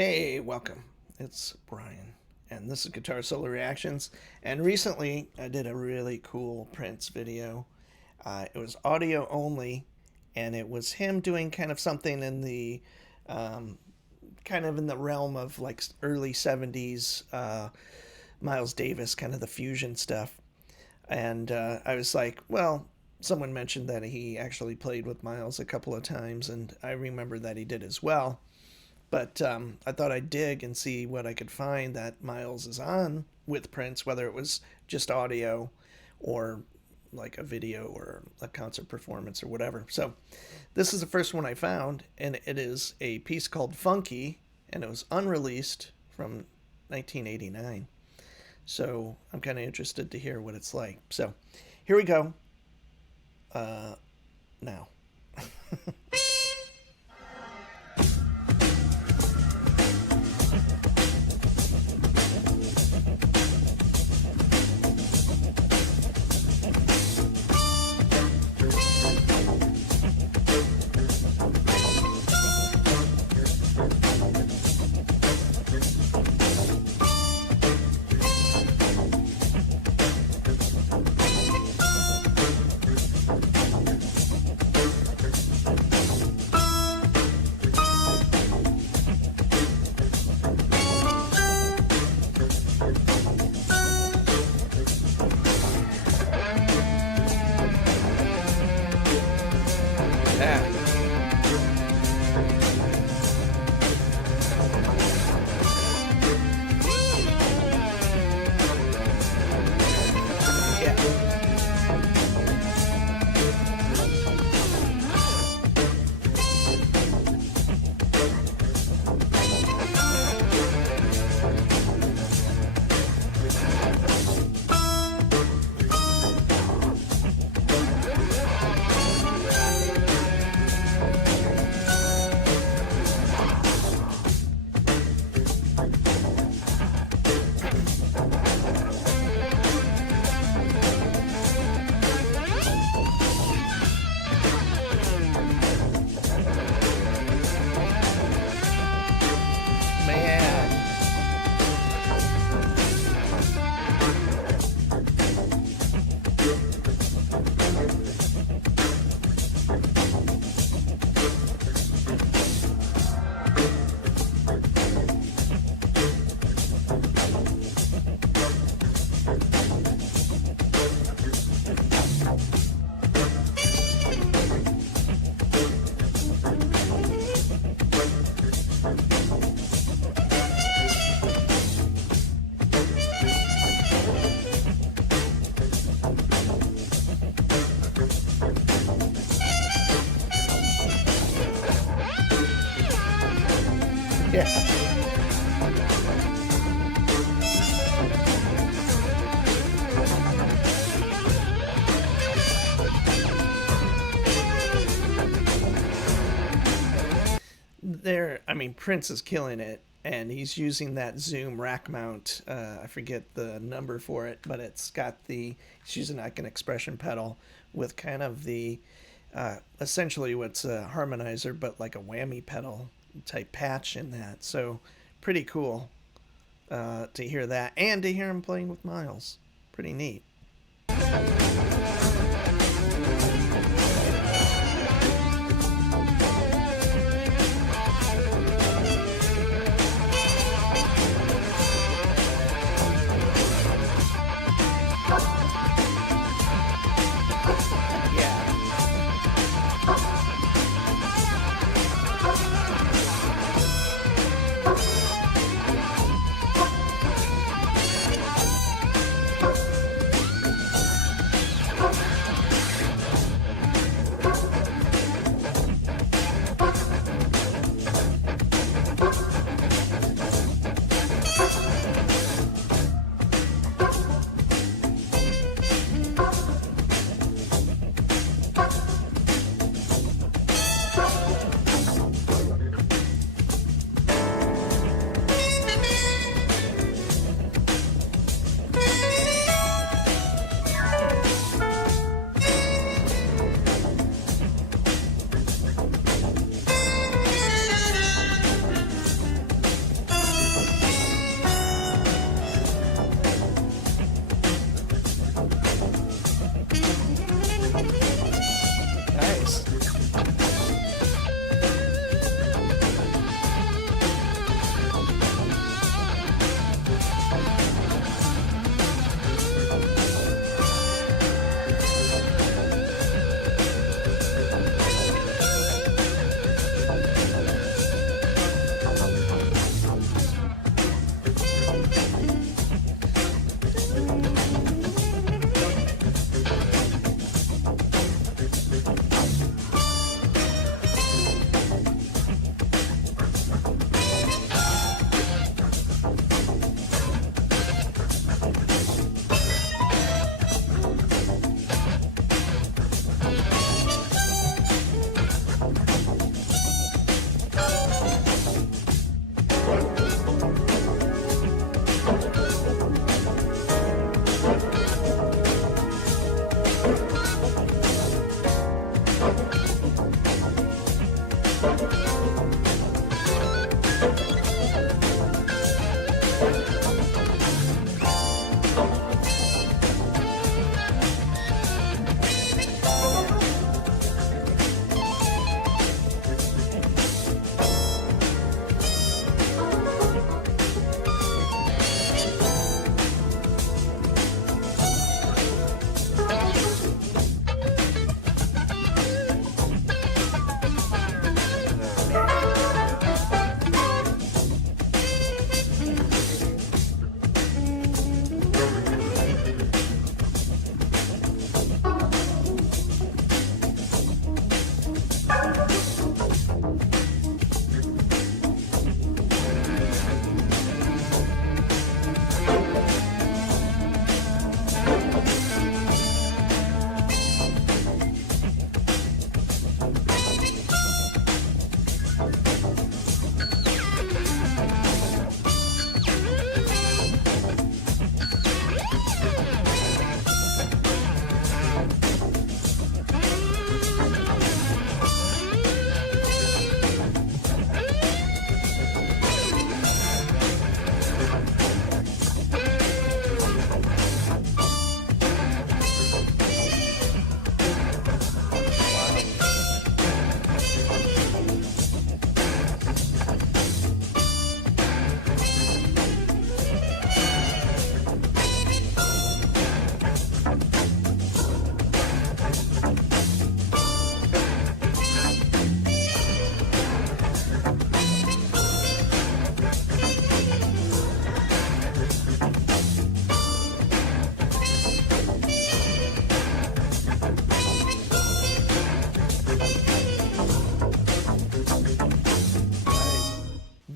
Hey, welcome. It's Brian, and this is Guitar Solo Reactions. And recently, I did a really cool Prince video. It was audio only, and it was him doing kind of something in the kind of in the realm of like early '70s Miles Davis, kind of the fusion stuff. And I was like, well, someone mentioned that he actually played with Miles a couple of times, and I remember that he did as well. But I thought I'd dig and see what I could find that Miles is on with Prince, whether it was just audio or like a video or a concert performance or whatever. So this is the first one I found, and it is a piece called Funky, and it was unreleased from 1989. So I'm kind of interested to hear what it's like. So here we go. Now. Yeah. Yeah. Man. Yeah. Prince is killing it, and he's using that Zoom rack mount. I forget the number for it, but it's got he's using like an expression pedal with kind of the, essentially what's a harmonizer, but like a whammy pedal type patch in that. So pretty cool to hear that, and to hear him playing with Miles. Pretty neat.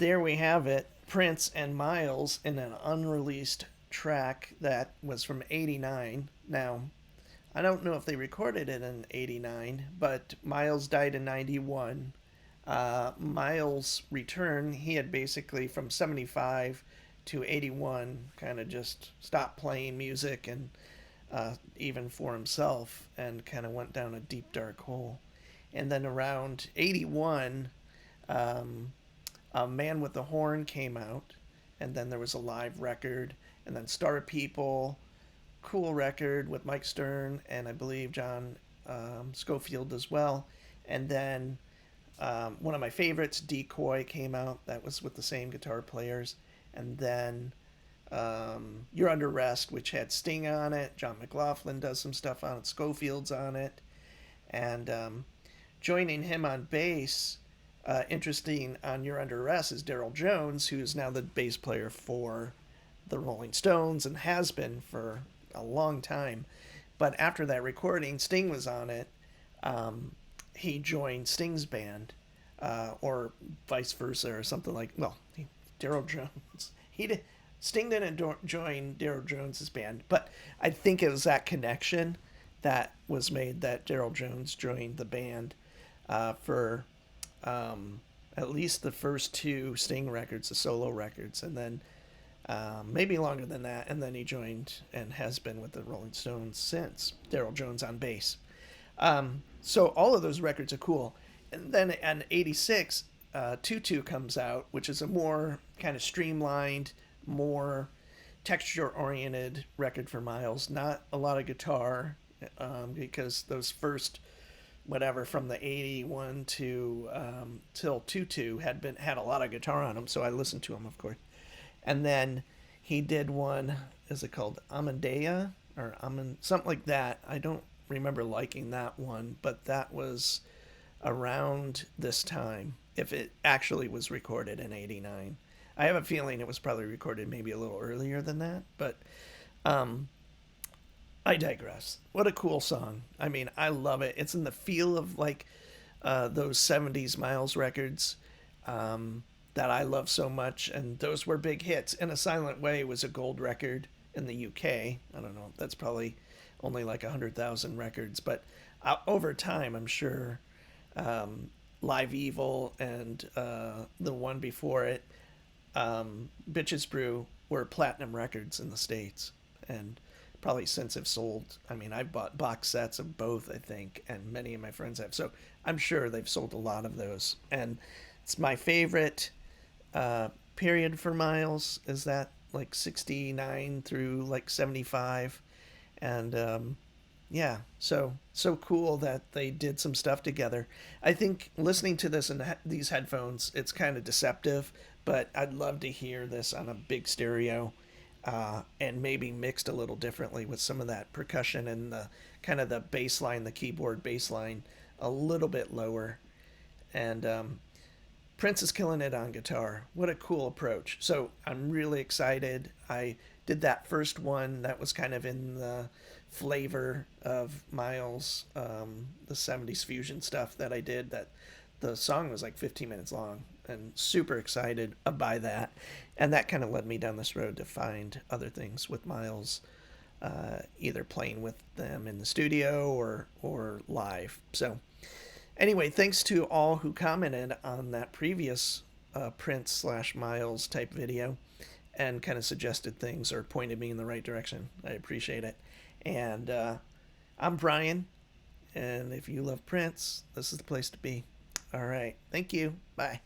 there we have it, Prince and Miles in an unreleased track that was from '89. Now, I don't know if they recorded it in '89, but Miles died in '91. Miles' return, he had basically from '75 to '81 kind of just stopped playing music and even for himself, and kind of went down a deep dark hole. And then around '81, um, a Man with the Horn came out, and then there was a live record, and then Star People, cool record with Mike Stern and I believe John Schofield as well. And then one of my favorites, Decoy, came out. That was with the same guitar players. And then You're Under Arrest, which had Sting on it. John McLaughlin does some stuff on it. Schofield's on it. And joining him on bass, interesting on You're Under Arrest, is Daryl Jones, who is now the bass player for the Rolling Stones and has been for a long time. But after that recording, Sting was on it. He joined Sting's band, or vice versa, or something like. Well, Daryl Jones. He did. Sting didn't join Daryl Jones's band, but I think it was that connection that was made that Daryl Jones joined the band for at least the first two Sting records, the solo records, and then maybe longer than that. And then he joined and has been with the Rolling Stones since. Daryl Jones on bass. So all of those records are cool. And then in '86, Tutu comes out, which is a more kind of streamlined, more texture-oriented record for Miles. Not a lot of guitar, because those first, whatever, from the '81 to till Tutu had a lot of guitar on them. So I listened to them, of course. And then he did one, is it called Amadea or something like that? I don't remember liking that one, but that was around this time, if it actually was recorded in '89. I have a feeling it was probably recorded maybe a little earlier than that, but I digress. What a cool song. I mean, I love it. It's in the feel of like those '70s Miles records that I love so much, and those were big hits. In a Silent Way was a gold record in the UK. I don't know. That's probably only like 100,000 records, but over time, I'm sure Live Evil and the one before it, Bitches Brew, were platinum records in the States, and probably since have sold. I mean, I've bought box sets of both, I think, and many of my friends have. So I'm sure they've sold a lot of those. And it's my favorite period for Miles, is that like '69 through like '75. And yeah, so cool that they did some stuff together. I think listening to this in these headphones, it's kind of deceptive, but I'd love to hear this on a big stereo, and maybe mixed a little differently with some of that percussion and the kind of the bass line, the keyboard bass line, a little bit lower. And Prince is killing it on guitar. What a cool approach. So I'm really excited. I did that first one that was kind of in the flavor of Miles, the '70s fusion stuff that I did. That the song was like 15 minutes long, and super excited by that. And that kind of led me down this road to find other things with Miles, either playing with them in the studio or live. So anyway, thanks to all who commented on that previous Prince/Miles type video and kind of suggested things or pointed me in the right direction. I appreciate it. And I'm Brian, and if you love Prince, this is the place to be. All right. Thank you. Bye.